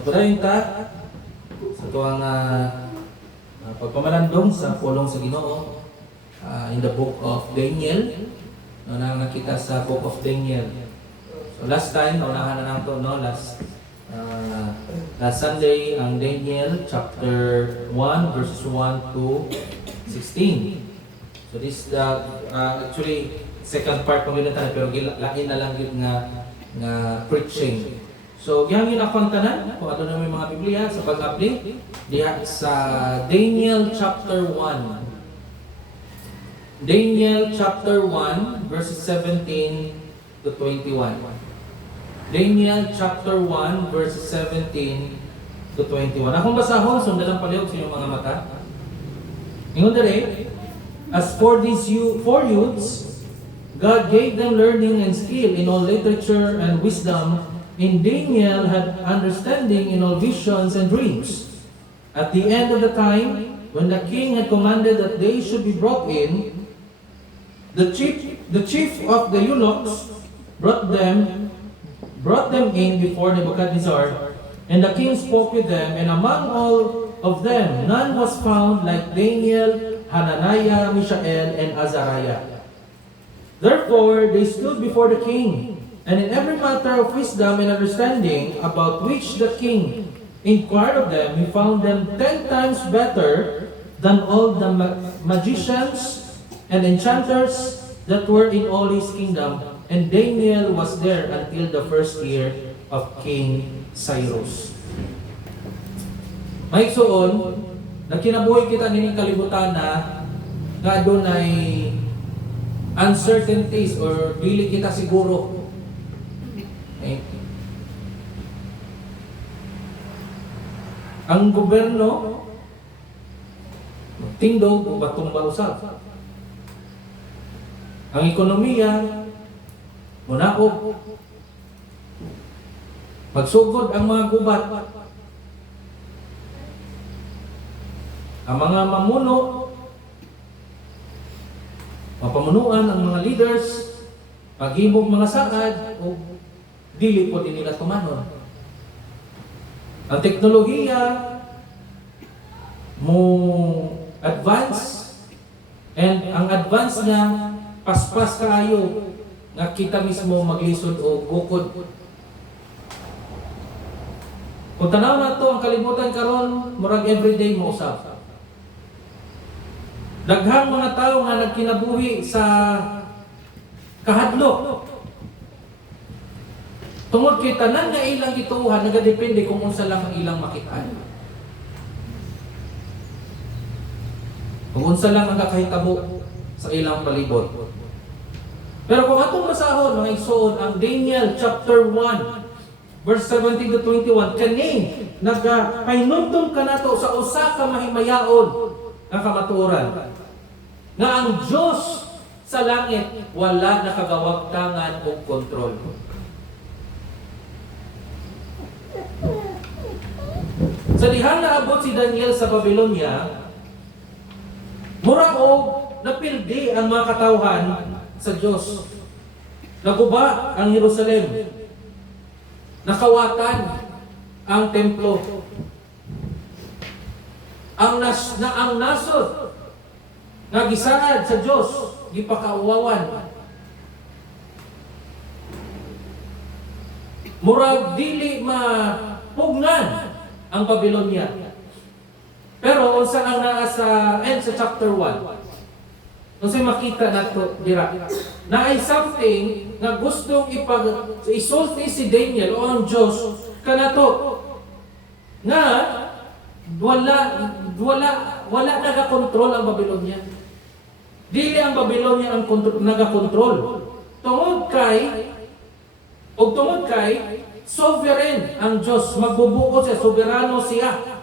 Padayon ta sa tuwang pagpamalandong sa pulong sa Ginoo in the book of Daniel. No, na nakita sa book of Daniel. So last time, naunahan na nato, no? Last Sunday, ang Daniel chapter 1 verses 1 to 16. So this is the actually second part ng ginatan, pero lain na lang yun nga preaching. So, gihangin akong tanan, kung ano na may mga Biblia sa pag-apply, diha sa Daniel chapter 1. Daniel chapter 1, verses 17 to 21. Daniel chapter 1, verses 17 to 21. Akong basahon, sundan ang palihog sa inyong mga mata. Ingon dere, as for these four youths, God gave them learning and skill in all literature and wisdom. In Daniel had understanding in all visions and dreams. At the end of the time, when the king had commanded that they should be brought in, the chief of the eunuchs brought them in before Nebuchadnezzar, and the king spoke with them, and among all of them none was found like Daniel, Hananiah, Mishael, and Azariah. Therefore they stood before the king, and in every matter of wisdom and understanding about which the king inquired of them, he found them 10 times better than all the magicians and enchanters that were in all his kingdom. And Daniel was there until the first year of King Cyrus. May suon, na kinabuhi kita nining kalibutan na adunay uncertainties or dili kita siguro. Okay. Ang gobyerno tingdog o batumba usab. Ang ekonomiya munaog. Magsugod ang mga gubat. Ang mga mamuno, mapamunuan ang mga leaders, paghimog mga saad o dili po din nila tumanon. Ang teknolohiya mo advance, and ang advance na paspas kaayo nga kita mismo maglisod o bukod. Kung tanaw na to ang kalibutan karon, murag everyday mo usab. Daghang mga tao nga nagkinabuhi sa kahadlok. Tungod kay tanan nga ilang gituuhan, nagadepende kung unsa lang ang ilang makitaan. Kung unsa lang ang kakahitabo sa ilang palibot. Pero kung atong basahon, mga igsoon, ang Daniel chapter 1, verse 17 to 21, kani nagpahinuntong ka nato sa usa ka mahimayaon nga kamatuoran. Nga ang Diyos sa langit wala nakagawagtangan o kontrol. Sa dihang naabot si Daniel sa Babylonia, mura o napildi ang mga katawhan sa Diyos. Naguba ang Jerusalem. Nakawatan ang templo. Ang nasod nagisaad sa Diyos, gipakauwawan. Murag dili mapugnan ang Babylonia. Pero unsa ang naa sa end sa chapter 1? Unsay makita nato dira? Na ay something nga gustong isulti si Daniel o ang Diyos kanato nga wala nagakontrol ang Babylonia. Dili ang Babylonia ang nagakontrol. Tungod kay sovereign ang Diyos, magbubuo siya, soberano siya.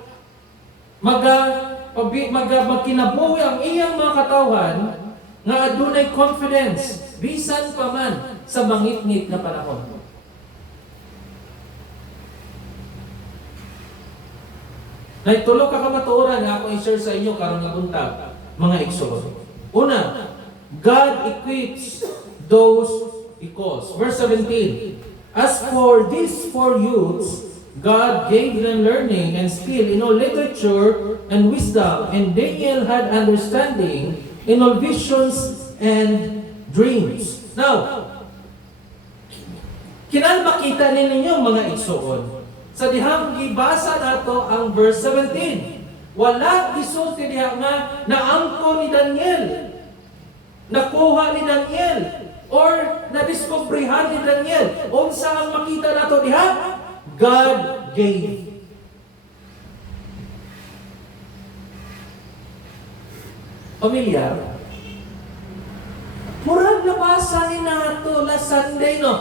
Magkinabuhi ang iyang mga katawhan nga adunay confidence bisan pa man sa mangit-ngit na panahon. Naitulo ka kamatuoran nga ako i-share sa inyo karong nga buntag, mga igsoon. Una, God equips those he calls. Verse 17, as for these four youths, God gave them learning and skill in all literature and wisdom, and Daniel had understanding in all visions and dreams. Now, kinal makita ninyo mga igsoon. Sa dihang gibasa nato ang verse 17. Wala gisulti diha nga naangko ni Daniel. Nakuha ni Daniel or nadiskubrihan ni Daniel. Unsa ang makita nato diha? God gave. Pamilyar? Murag nabasa ni nato last Sunday, no?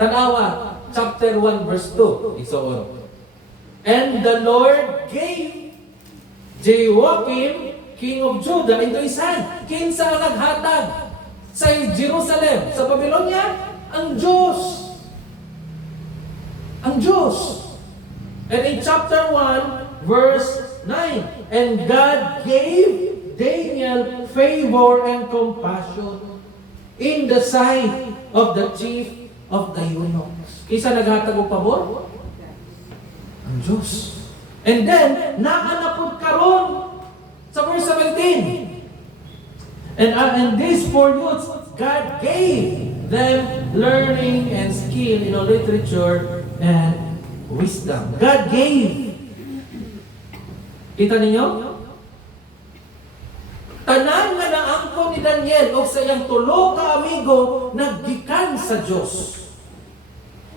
Tanawa, chapter 1, verse 2. Igsoon. And the Lord gave Jehoiakim, king of Judah, into his hand. Kinsa ang naghatag sa Jerusalem, sa Babylonia? Ang Diyos. Ang Diyos. And in chapter 1, verse 9, and God gave Daniel favor and compassion in the sight of the chief of the eunuchs. Isa naghatag og pabor? Ang Diyos. And then, naanapod karon sa verse 17. And these four youths, God gave them learning and skill in all literature and wisdom. God gave. Kita ninyo? Tanan nga naangko ni Daniel o sa iyang tulo ka amigo naggikan sa Diyos.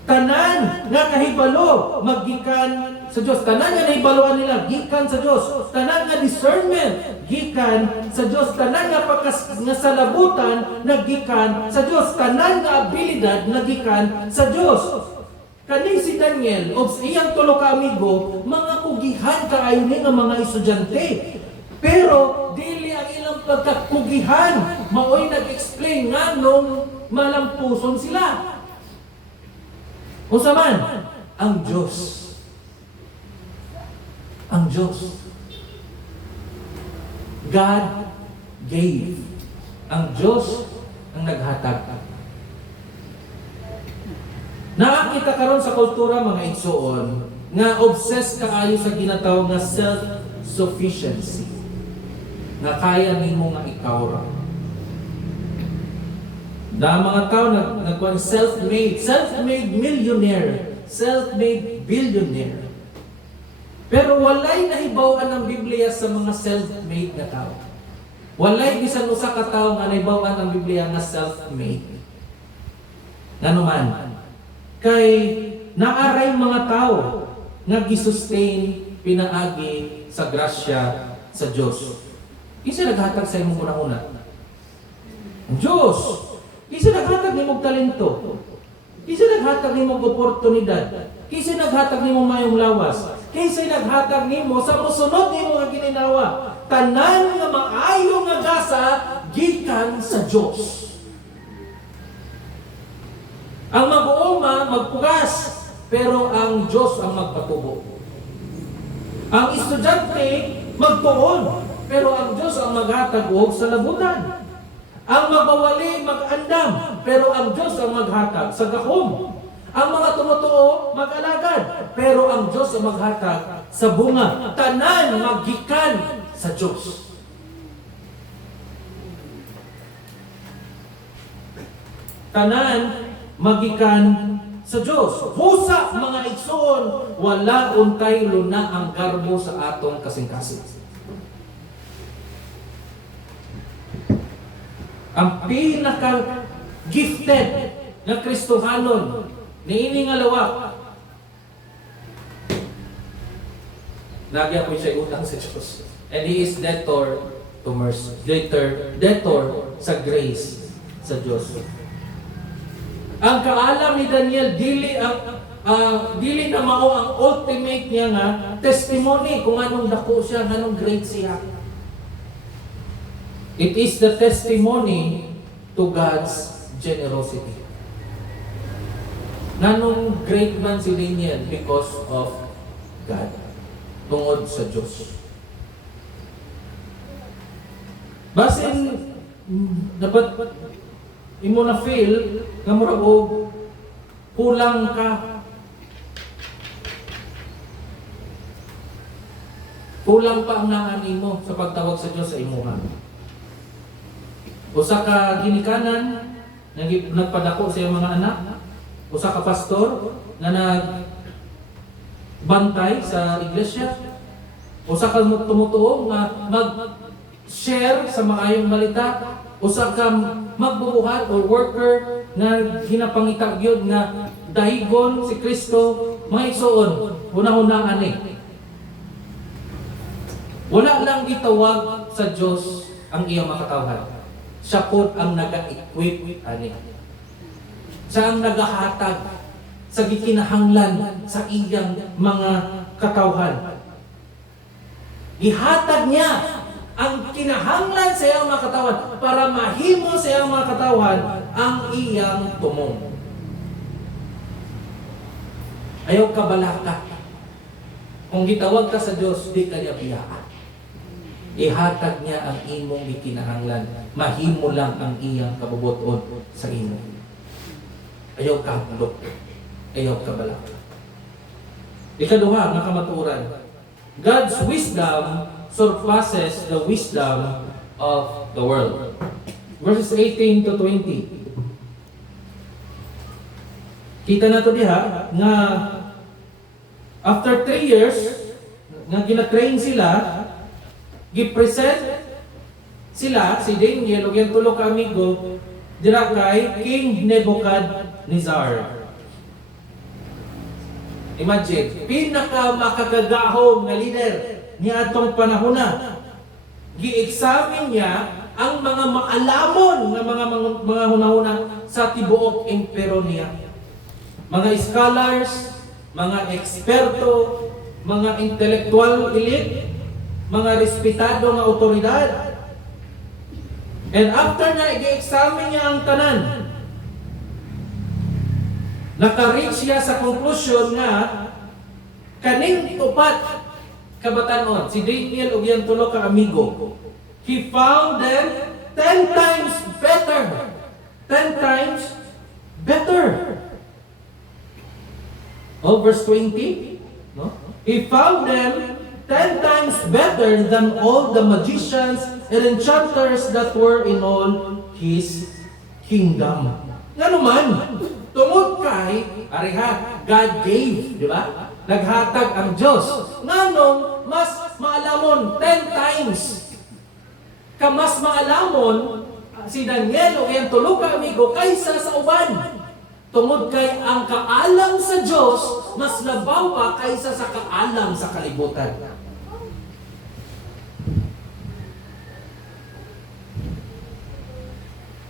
Tanan nga kahibalo maggikan sa Diyos. Tanan nga nahibaloan nila gikan sa Diyos. Tanan nga discernment gikan sa Diyos. Tanan nga nga salabutan naggikan sa Diyos. Tanan nga abilidad naggikan sa Diyos. Kani si Daniel o sa iyang tulo ka amigo mga kugihan kaayo ni nga mga estudyante. Pero dili ang ilang pagkakugihan maoy nag-explain nga nung malampuson sila. Unsa man? Ang Diyos. Ang Diyos. God gave. Ang Diyos ang naghatag. Nakakita karon sa kultura mga igsoon nga obsessed kaayo sa ginatawag nga self-sufficiency. Nga kaya nimo nga ikaw ra. Na mga tao nagkuhan self-made millionaire, self-made billionaire. Pero walay nahibawan ang Biblia sa mga self-made na tao. Walay bisan usa ka tawo nga nahibawan ang Biblia nga self-made. Ngano man? Kay naaray mga tao nga gisustain pinaagi sa grasya sa Dios. Isa naghatag sa imong una-una. Ang Diyos. Isa naghatag nimong talento. Isa naghatag nimong oportunidad. Isa naghatag nimong mayong lawas. Isa naghatag nimo sa mosunod nimo nga gininawa. Tanan nga maayo nga gasa gikan sa Dios. Ang mag-uuma magpugas, pero ang Dios ang magpatubo. Ang estudyante magtuon, pero ang Dios ang maghatag og sa labutan. Ang mabawali, mag-andam, pero ang Diyos ang maghatag sa gahom. Ang mga tumutuo, mag-alagad, pero ang Diyos ang maghatag sa bunga. Tanan, magikan sa Diyos. Tanan, magikan sa Diyos. Husa, mga igsoon, wala untay luna ang garbo sa atong kasing-kasing. Ang pinaka-gifted na Kristohanon niini nga lawak. Nagya po siya utang sa Diyos. And He is debtor to mercy. Debtor sa grace sa Diyos. Ang kaalam ni Daniel, dili na mao ang ultimate niya nga testimony kung anong dako siya, anong great siya. It is the testimony to God's generosity. Nanong great man si Daniel because of God. Tungod sa Diyos. Basin, dapat imo na feel nga murag og kulang ka. Kulang pa ang nangani mo sa pagtawag sa Dios sa imuha. Usa ka ginikanan nagpadako sa iyang mga anak, usa ka pastor na nagbantay sa iglesia, usa ka tumutuo nga mag-share sa maayong balita, usa ka magbubuhat or worker na ginapangita gyud nga dahigon si Kristo, mga igsoon, una-una ani. Wala lang gitawag sa Dios ang iyang makatawhan. Siya po ang naga-equip ani. Siya ang nagahatag sa gikinahanglan sa iyang mga katawhan. Ihatag niya ang kinahanglan sa iyang mga katawhan para mahimo sa iyang mga katawhan ang iyang tumong. Ayaw ka balaka. Kung gitawag ka sa Diyos, di ka niya biyaan. Ihatag niya ang imong gikinahanglan. Mahimo lang ang iyang kabubuton sa imo. Ayaw ka hulog. Ayaw ka balaka. Ikaduha, nga kamatuoran. God's wisdom surpasses the wisdom of the world. Verses 18 to 20. Kita na to diha nga after 3 years nga gina-train sila, gi-present sila si Daniel ug yung tulo ka amigo dira kay King Nebuchadnezzar. Imagine, pinaka makakagahom nga leader niya atong panahona. Gi-examine niya ang mga maalamon nga mga hunahuna sa tibuok impero niya. Mga scholars, mga eksperto, mga intellectual elite, mga respetado nga otoridad. And after na i-examine niya ang tanan, naka-reach siya sa conclusion nga kaning tupat kabatanon si Daniel ug iyang tulo ka amigo. He found them 10 times better. 10 times better. Oh, verse 20, no? He found them 10 times better than all the magicians and enchanters that were in all his kingdom. Nga naman, tungod kay, ariha, God gave, di ba? Naghatag ang Diyos. Nga nung, mas maalamon 10 times. Mas maalamon si Daniel o yung tulo ka amigo kaysa sa uban. Tungod kay ang kaalam sa Diyos, mas labaw pa kaysa sa kaalam sa kalibutan.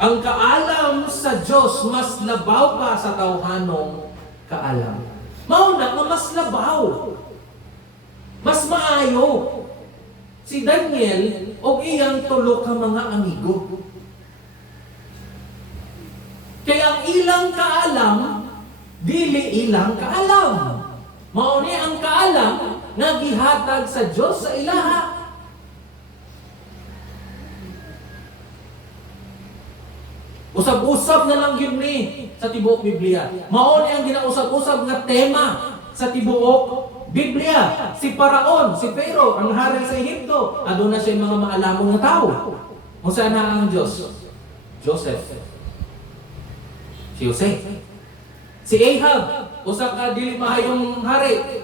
Ang kaalam sa Diyos, mas labaw pa sa tawhanong kaalam. Mauna nga mas labaw. Mas maayo. Si Daniel o iyang tulo ka mga amigo. Kaya ang ilang kaalam, dili ilang kaalam. Mauni ang kaalam nga gihatag sa Dios sa ilaha. Usab-usab na lang yun ni sa tibuok Biblia. Mauni ang ginausab-usab nga tema sa tibuok Biblia. Si Paraon, si Pharaoh, ang hari sa Ehipto, aduna siya mga maalamong nga tao. Unsa na ang Dios? Joseph. Si Jose. Si Ahab, usa ka dili mahayong hari.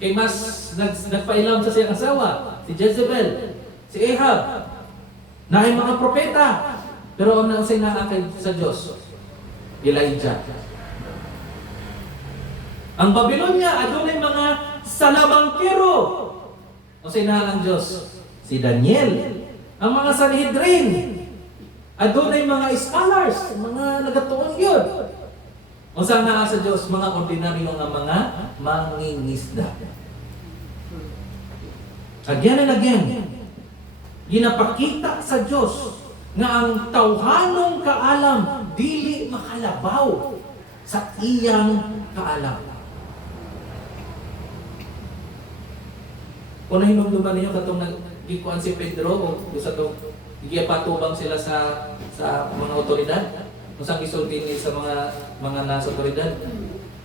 Kay mas nagpailam sa siyang asawa, si Jezebel. Si Ahab, naay mga propeta. Pero ang nausay nakakay sa Diyos, Elijah. Ang Babylonia, adunay mga salamangkero. Usay na ang Diyos, si Daniel. Ang mga Sanhedrin, adunay mga scholars, mga nagatuon yun. Unsa na sa Diyos, mga ordinaryo nga mga mangingisda. Again and again, ginapakita sa Diyos nga ang tawhanong kaalam dili makalabaw sa iyang kaalam. Kung nahinumduman ninyo katong nagikuan si Pedro o sa itong igipatubang sila sa mga otoridad, Kung saan gisulti ni sa mga nasa otoridad.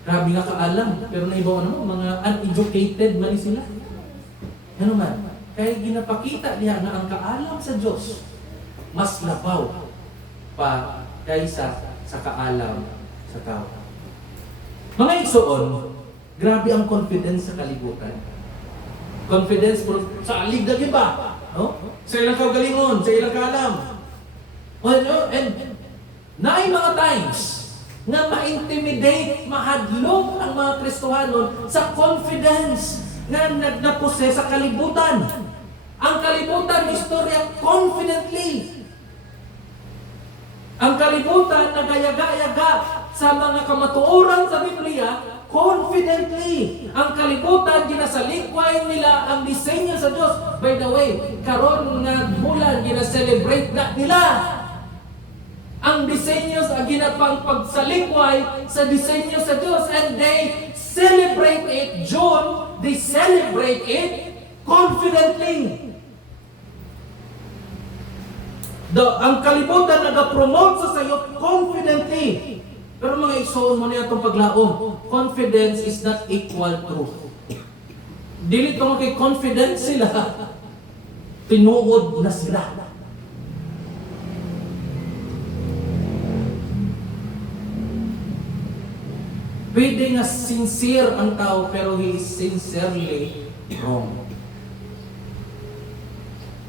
Grabe nga kaalam, pero naibaw ano, mga uneducated man sila. Ano man, kaya ginapakita niya na ang kaalam sa Diyos mas labaw pa kaysa sa kaalam sa tao. Mga igsoon, grabe ang confidence sa kalibutan. Confidence sa alig na iba, no? Sa ilang kagalingon, sa ilang kaalam. And naay mga times na ma-intimidate, mahadlok ang mga Kristohanon sa confidence na nagdapose sa kalibutan. Ang kalibutan, istorya confidently. Ang kalibutan, nagaya-yaga sa mga kamatuoran sa Biblia, confidently. Ang kalibutan, ginasalikway nila ang disenyo sa Diyos. By the way, karon nga bulan, ginaselebrate na nila ang disenyo sa ginapang pagsalikway sa disenyo sa Diyos, and they celebrate it, June, they celebrate it confidently. Ang kalibutan nag-promote sa sayo confidently. Pero mga igsoon mo niya itong paglaom, confidence is not equal truth. Dili ito kay confidence sila, tinuod na sila. Pwede nga sincere ang tao, pero he is sincerely wrong.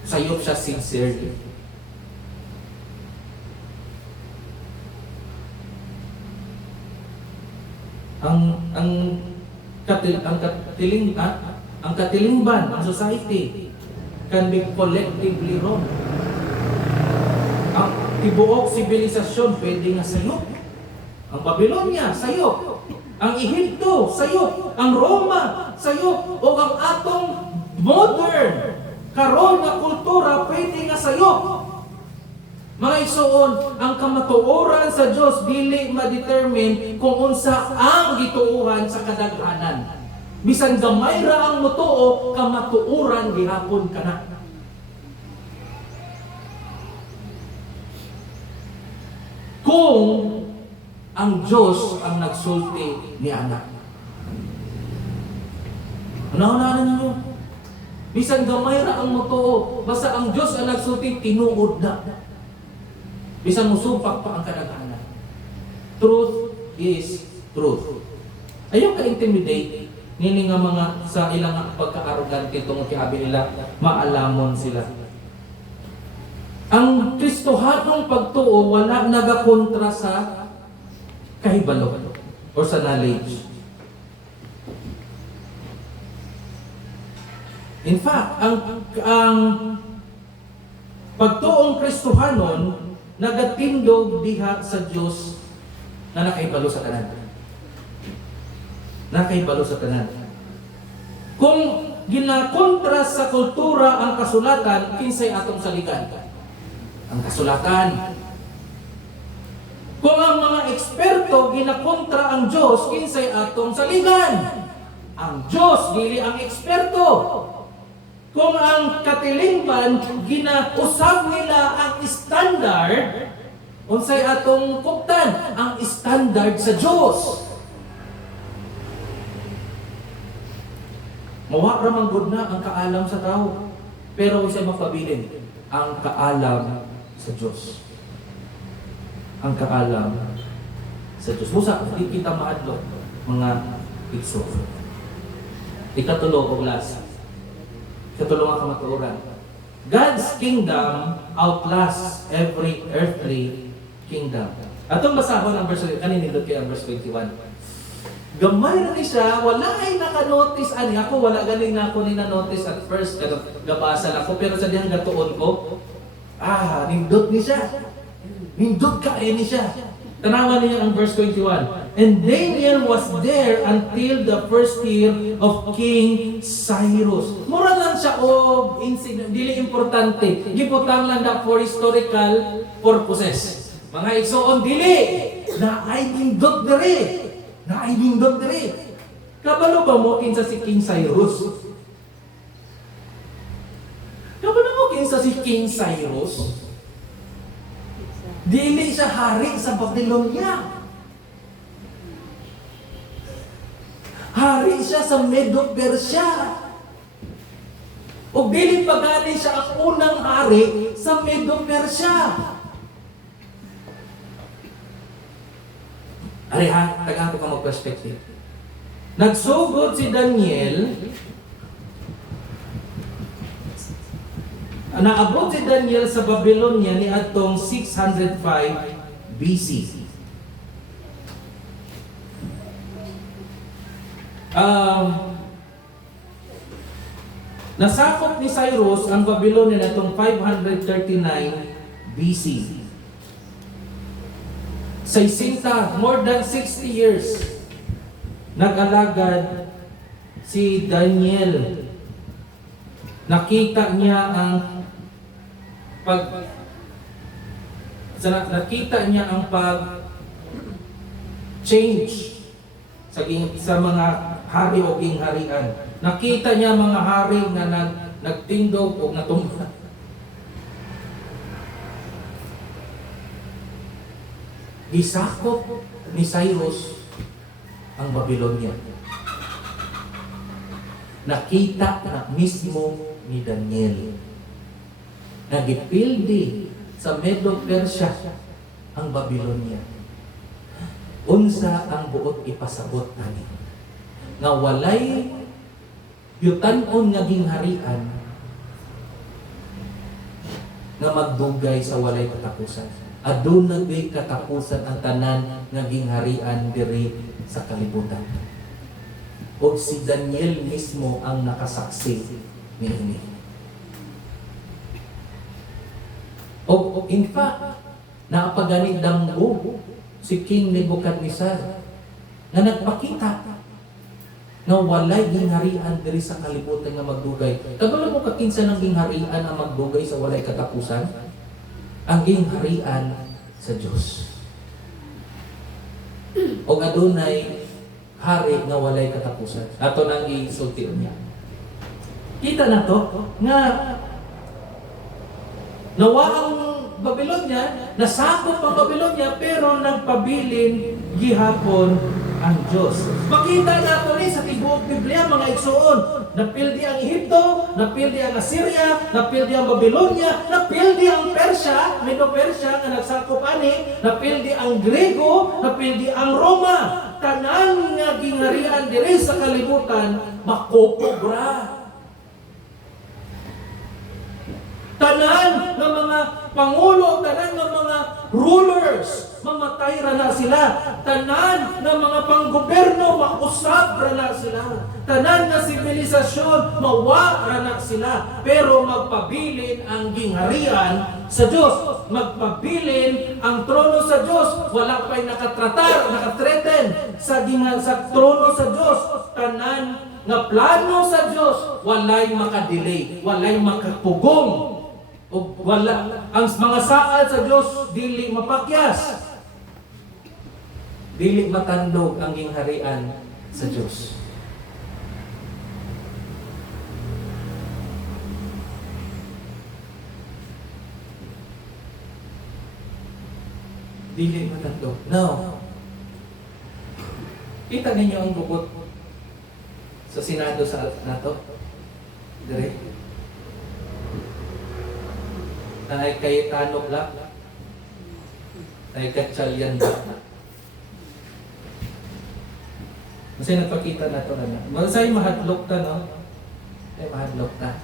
Sayop siya sincerely. Ang katilingban, ang society can be collectively wrong. Ang tibuok sibilisasyon pwede nga sayop. Ang Babylonia, sayop. Ang Ehipto, sayop. Ang Roma, sayop. O ang atong modern karon nga kultura pwede nga sayop. Mga igsoon, ang kamatuoran sa Dios dili ma-determine kung unsa ang gituohan sa kadaghanan. Bisan gamay ra ang mutuo, kamatuoran gihapon kana. Kung ang Diyos ang nagsulti ni anak. Unaw-unahan ninyo. Bisan gamay ra ang mutuo, basta ang Diyos ang nagsulti, tinuod na. Bisan musupak pa ang kadaghanan. Truth is truth. Ayaw ka-intimidate. Nini nga mga sa ilang pagka-arrogante tungkol kiabi nila, maalamon sila. Ang Kristohanong pagtuo wala nagakontra sa kahibalo or sa knowledge. In fact, ang pagtuong Kristohanon nagatindog diha sa Dios na nakahibalo sa tanan. Nakahibalo sa tanan. Kung ginakontra sa kultura ang kasulatan, kinsay atong salikan? Ang kasulatan. Kung ang mga eksperto ginakontra ang Diyos, kinsay atong saligan? Ang Diyos, dili ang eksperto. Kung ang katilingban, ginausab nila ang standard, unsay atong kuptan? Ang standard sa Diyos. Mawa ramang good na ang kaalam sa tao. Pero unsay mapabilin? Ang kaalam sa Diyos. Ang kaalam sa Diyos. Musa, di kita maadlo, mga igso. Ikatulo o last. Ikatulo nga kamatuoran. God's kingdom outlasts every earthly kingdom. Atong basahon ang verse, kaninindot kaya ang verse 21. Gamay na ni siya, wala ay nakanotice ani ako, wala galing na ako ni na-notice at first, gabasa lang ako, pero sa dihang gatuon ko, nindot ni siya. Nindot ka ni siya. Tanawan niya ang verse 21. And Daniel was there until the first year of King Cyrus. Mura lang siya dili importante. Gibutang lang na for historical purposes. Mga igsoon, dili. Naay nindot diri. Naay nindot diri. Kabalo ba mo kinsa si King Cyrus? Kabalo mo kinsa si King Cyrus? Dili siya hari sa Babylonia. Hari siya sa Medo-Persia. O dili pagani siya ang unang hari sa Medo-Persia. Ari ha, tagaan ko ka mag-perspective. Nagsugod si Daniel, naabot si Daniel sa Babylonia ni atong 605 BC. Nasakop ni Cyrus ang Babylonia na itong 539 BC. Sa isinta, more than 60 years, nag-alagad si Daniel. Nakita niya ang pag-change sa mga hari o gingharian. Nakita niya mga hari na nagtindog o natumba. Gisakop ni Cyrus ang Babylonia. Nakita na mismo ni Daniel. Nagipildi sa Medo-Persia ang Babylonia. Unsa ang buot ipasabot ani nga walay yutan-on nga gingharian nga magdugay sa walay katapusan. Aduna gay katapusan ang tanan nga gingharian diri sa kalibutan. O si Daniel mismo ang nakasaksi niini. O in fact, naapagani damgo si King Nebuchadnezzar na nagpakita nga walay gingharian diri sa kalibutan nga magdugay. Kabalo mo kakinsa ng gingharian ang magdugay sa walay katapusan? Ang gingharian sa Dios. O adunay hari nga walay katapusan. Ato nang isulti niya. Kita na to nga nawa ang Babylonia, nasakop ang Babylonia, pero nagpabilin gihapon ang Diyos. Makita nato ni sa tibuok Biblia, mga igsuon, napildi ang Ehipto, napildi ang Assyria, napildi ang Babylonia, napildi ang Persia, Medo-Persia nga nagsakop ani, napildi ang Grego, napildi ang Roma. Tanan nga gingharian diri sa kalibutan, makopobra. Tanan nga mga pangulo, tanan nga mga rulers, mamatay ra na sila. Tanan nga mga panggoberno, mausab ra na sila. Tanan nga sibilisasyon, mawa ra na sila. Pero magpabilin ang gingharian sa Diyos. Magpabilin ang trono sa Diyos. Wala pa'y nakatreten sa trono sa Diyos. Tanan nga plano sa Diyos, walay makadelay, walay makapugong. O wala, ang mga saad sa Diyos, dili mapakyas. Dili matandog ang gingharian sa Diyos. Dili matandog. Now, kita ninyo ang bukod sa Senado sa nato? Dire? Ay Cayetano Black, ay Gatchalian Black. Kasi nagpakita na ito na. Masay mahadlok ta, no? Ay mahadlok ta.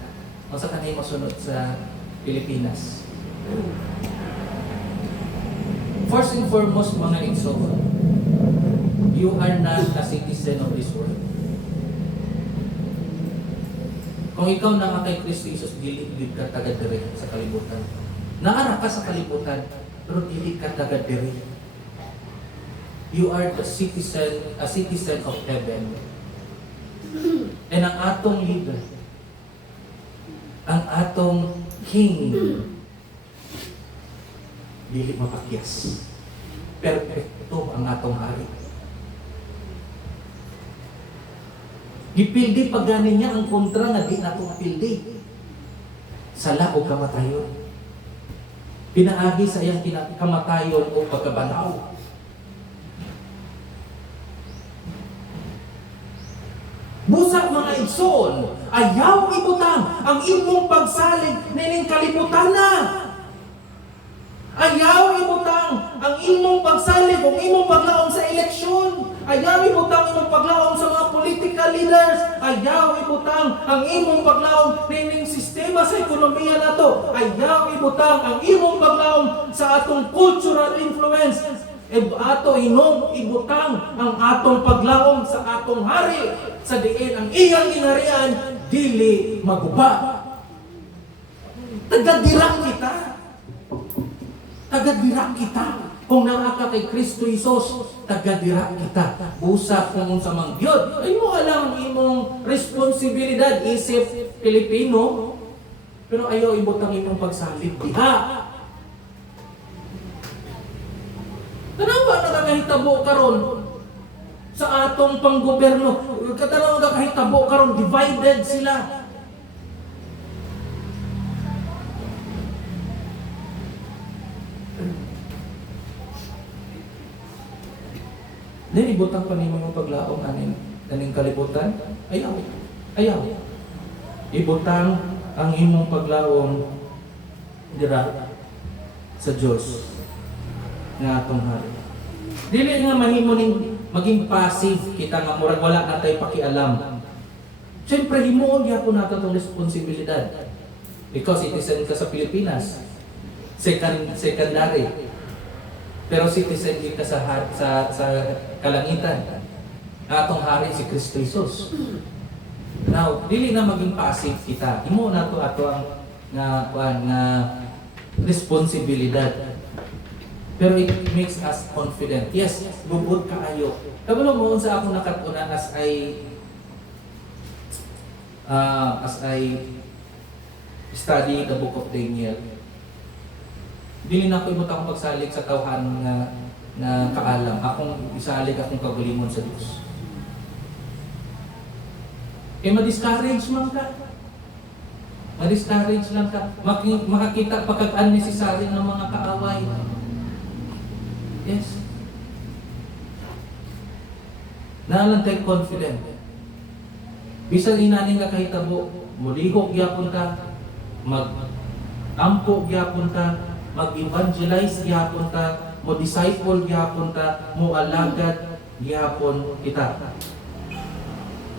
Masa ka na yung masunod sa Pilipinas. First and foremost, mga igsoon, you are not a citizen of this world. Kung ikaw na kay Kristo Jesus, dili ka taga-diri sa kalibutan. Naara ka sa kalibutan, pero dili ka taga-diri. You are a citizen of heaven. And ang atong leader, ang atong king, dili mapakyas. Perfecto ang atong hari. Gipildi pagani niya ang kontra nga di nato pildi. Sala o kamatayon. pinaagi sa iyang kamatayon o pagkabanaw. Busa mga igsoon, ayaw ibutang ang imong pagsalig nining kalibutan na. Ayaw ibutang ang imong pagsalig o imong paglaom sa eleksyon. Ayaw ibutang imong paglaom sa mga political leaders. Ayaw ibutang ang imong paglaom nining sistema sa ekonomiya nato. Ayaw ibutang ang imong paglaom sa atong cultural influence. Ato inong ibutang ang atong paglaom sa atong hari sa diin ang iyang ginharian dili maguba. Tagadira kita. Tagadira kita. Kung naa ka kay Kristo Jesus, tagadira kita. Busa kung sa mangyod. Ay mo alam ang imong responsibilidad isip Pilipino, pero ayaw ibutang imong pagsalig diha. Tanawa na nakahitabo karon sa atong panggoberno. Katanawa na nakahitabo karon divided sila. Dili ibutang pa nimo yung paglaom aning kalibutan. Ayaw. Ayaw. Ibutang ang imong paglaom dira sa Dios nga atong hari. Dili nga mahimo ning maging passive kita nga murag wala na tay pakialam. Siyempre himuon gyapon nato tong responsibilidad. Because citizen ka sa Pilipinas. Secondary. Pero citizen ka sa kalangitan. Atong hari si Kristo Jesus. Now, dili na maging passive kita. Himuon nato ato ang responsibilidad. Pero it makes us confident. Yes, bubod kaayo. Kabalo mo sa ako nakatunan as I study the book of Daniel. Dili na ako imot akong pagsalig sa tawhan na kaalam. Akong isalig akong kagalingon sa Diyos. Ma-discourage man ka. Ma-discourage lang ka. Makakita pagkag-unnecessary ng mga kaaway. Yes. Nalantay confident. Bisan inaning nga kahitabo, mulihok gyapon ka, mag-ampo gyapon ka, mag-evangelize gyapon ka, mo-disciple gyapon ka, mo-alagad gyapon kita.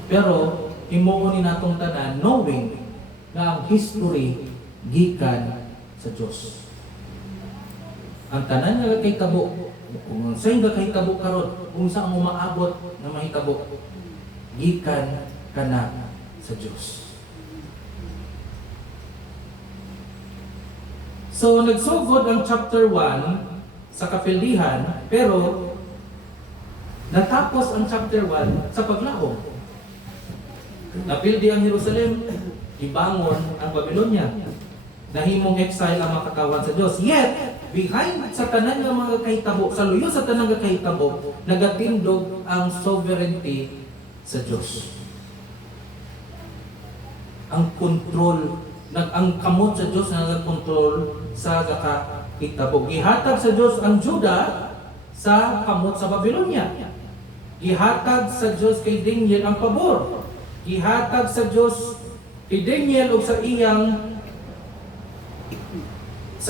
Pero himuon ni natong tanan knowing na ang history gikan sa Dios. Ang tanan nga kay tabo, kung saan nga kahitabo karon, kung saan mo maabot na mahitabo, gikan ka na sa Diyos. So, nagsugod ang chapter 1 sa kapildihan, pero natapos ang chapter 1 sa paglaom. Napildi ang Jerusalem, ibangon ang Babylonia. Nahimong exile ang makatawan sa Diyos. Yet, behind sa tanan nga mga kahitabo, sa luyo sa tanan nga kahitabo, nagatindog ang sovereignty sa Diyos. Ang control, ang kamot sa Diyos na nagkontrol sa kahitabo. Gihatag sa Diyos ang Juda sa kamot sa Babylonia. Gihatag sa Diyos kay Daniel ang pabor. Gihatag sa Diyos kay Daniel o sa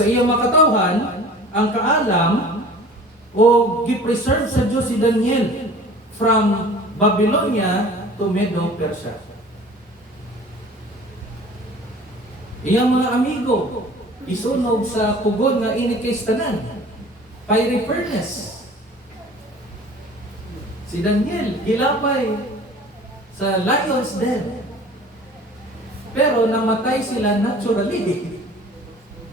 iyang makatawhan ang kaalam o gipreserve sa Diyos si Daniel from Babylonia to Medo, Persia. Iyang mga amigo isunog sa pugod nga init kay tanan. Fiery furnace. Si Daniel gilapay sa lion's den. Pero namatay sila naturally.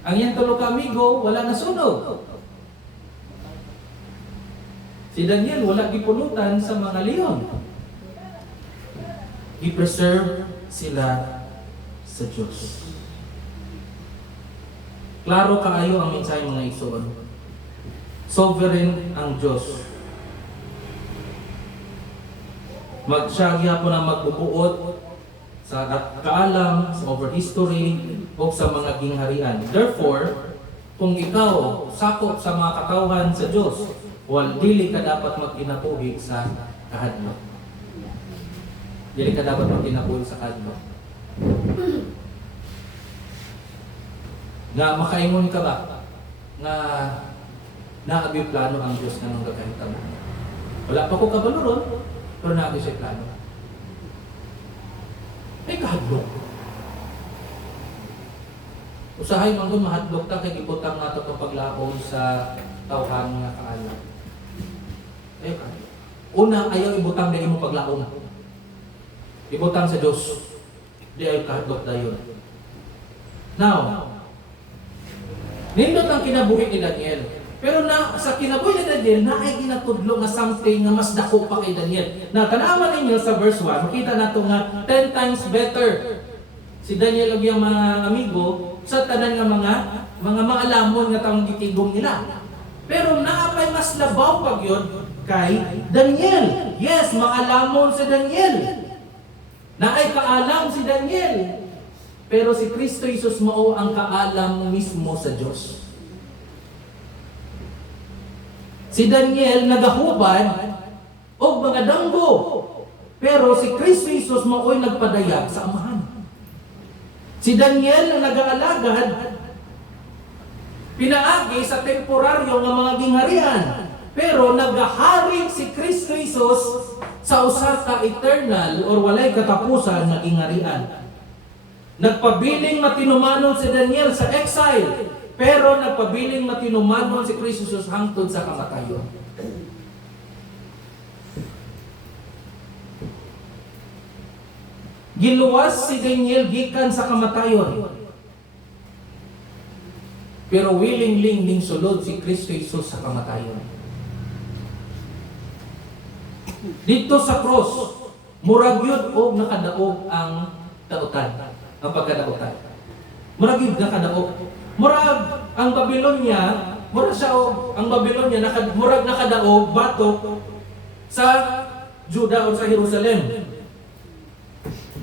Ang iyang tulo ka amigo, wala nasunog. Si Daniel, wala gipulutan sa mga leon. I-preserve sila sa Diyos. Klaro kaayo ang mensahe mga igsoon. Sovereign ang Diyos. Magsyagya po na magbubuot sa kaalam, sa over history, o sa mga gingharian. Therefore, kung ikaw sakop sa mga katawhan sa Dios, wal dili ka dapat magkinabuhi sa kahadlok. Dili ka dapat magkinabuhi sa kahadlok. Nga makaingon ka ba nga naagay plano ang Dios nga nang gagahita mo? Wala pa ko kabaluron, pero naagay siya plano. Ay kahadlok. Usahay man kung mahadlok ta kay ibutang nato itong paglaom sa tawhan nga kaalam. Eh, una, ayaw ibutang na imong paglaom. Ibutang sa Diyos. Di ayaw kahadlok dayon. Now, nindot ang kinabuhi ni Daniel. Pero sa kinabuhi ni Daniel, na ay ginatudlo nga something nga mas dako pa kay Daniel. Na tanaman ninyo sa verse 1, makita nato nga 10 times better. Si Daniel ug yung mga amigo sa tanan nga mga maalamon nga taong gitigong nila. Pero naapay mas labaw pag yun kay Daniel. Yes, maalamon si Daniel. Naay kaalam si Daniel. Pero si Kristo Jesus mao ang kaalam mismo sa Dios. Si Daniel nagahubad og mga danggo. Pero si Kristo Jesus mao'y nagpadayag sa Amahan. Si Daniel na nag-aalagad, pinaagi sa temporaryo ng mga gingharian. Pero nagahari si Kristo Jesus sa usa ka eternal or walay katapusan na gingharian. Nagpabiling matinumanon si Daniel sa exile, pero nagpabiling matinumanon si Kristo Jesus hangtod sa kamatayon. Giluwas si Daniel gikan sa kamatayon. Pero willingly ning sulod si Kristo Jesus sa kamatayon. Dito sa cross, murag yun o nakadaog ang dautan, ang pagkadautan. Murag yun nakadaog. Murag ang Babylonia, murag siya o ang Babylonia, murag nakadaog batok sa Juda o sa Jerusalem.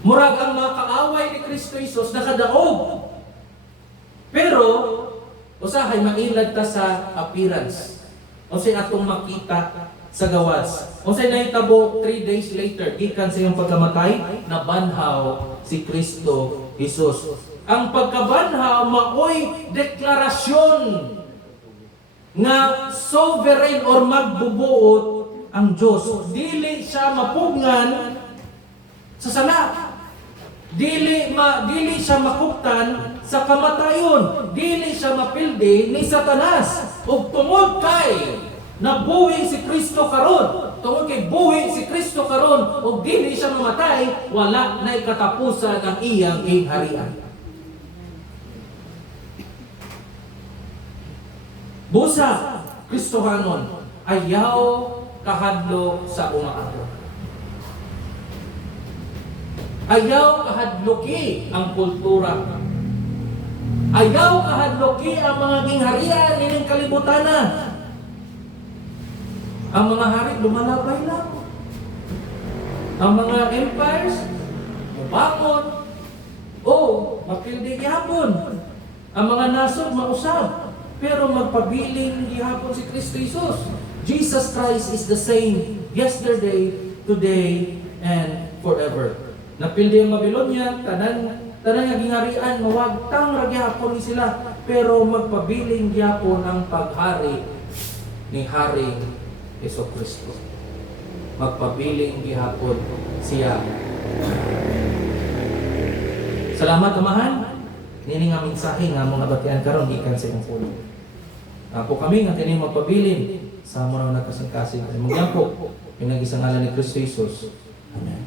Murag ang mga kaaway ni Kristo Jesus nakadaog. Pero, usahay mailad ta sa appearance. O sa atong makita sa gawas. O sa nahitabo 3 days later, gikan sa iyong pagkamatay, nabanhaw si Kristo Jesus. Ang pagkabanhaw, maoy deklarasyon nga sovereign or magbubuot ang Diyos. Dili siya mapugngan sa sala. Dili siya makuptan sa kamatayon. Dili siya mapildi ni Satanas. Ug tungod kay nabuhi si Kristo karon, tungod kay buhi si Kristo karon, ug dili siya mamatay, wala na'y katapusan ang iyang gingharian. Busa Kristohanon, ayaw kahadlo sa umaabot. Ayaw kahadloki ang kultura. Ayaw kahadloki ang mga gingharian ining kalibutanan. Ang mga hari lumalabay lang. Ang mga empires mabangon. Mapildi gihapon. Ang mga nasod mausab. Pero magpabiling gihapon si Kristo Jesus. Jesus Christ is the same yesterday, today, and forever. Napildi ang Babylonia, tanan nga gingharian, mawagtang ragyapon ni sila, pero magpabiling gyapon ang paghari ni Haring Jesucristo. Magpabiling gyapon siya. Salamat amahan. Nini nga mensahe nga mga batian karon gikan sa imong pulo. Ako kami nga kini magpabilin sa mga nagkasing-kasing. Magyampo, pinag-isangalan ni Kristo Jesus. Amen.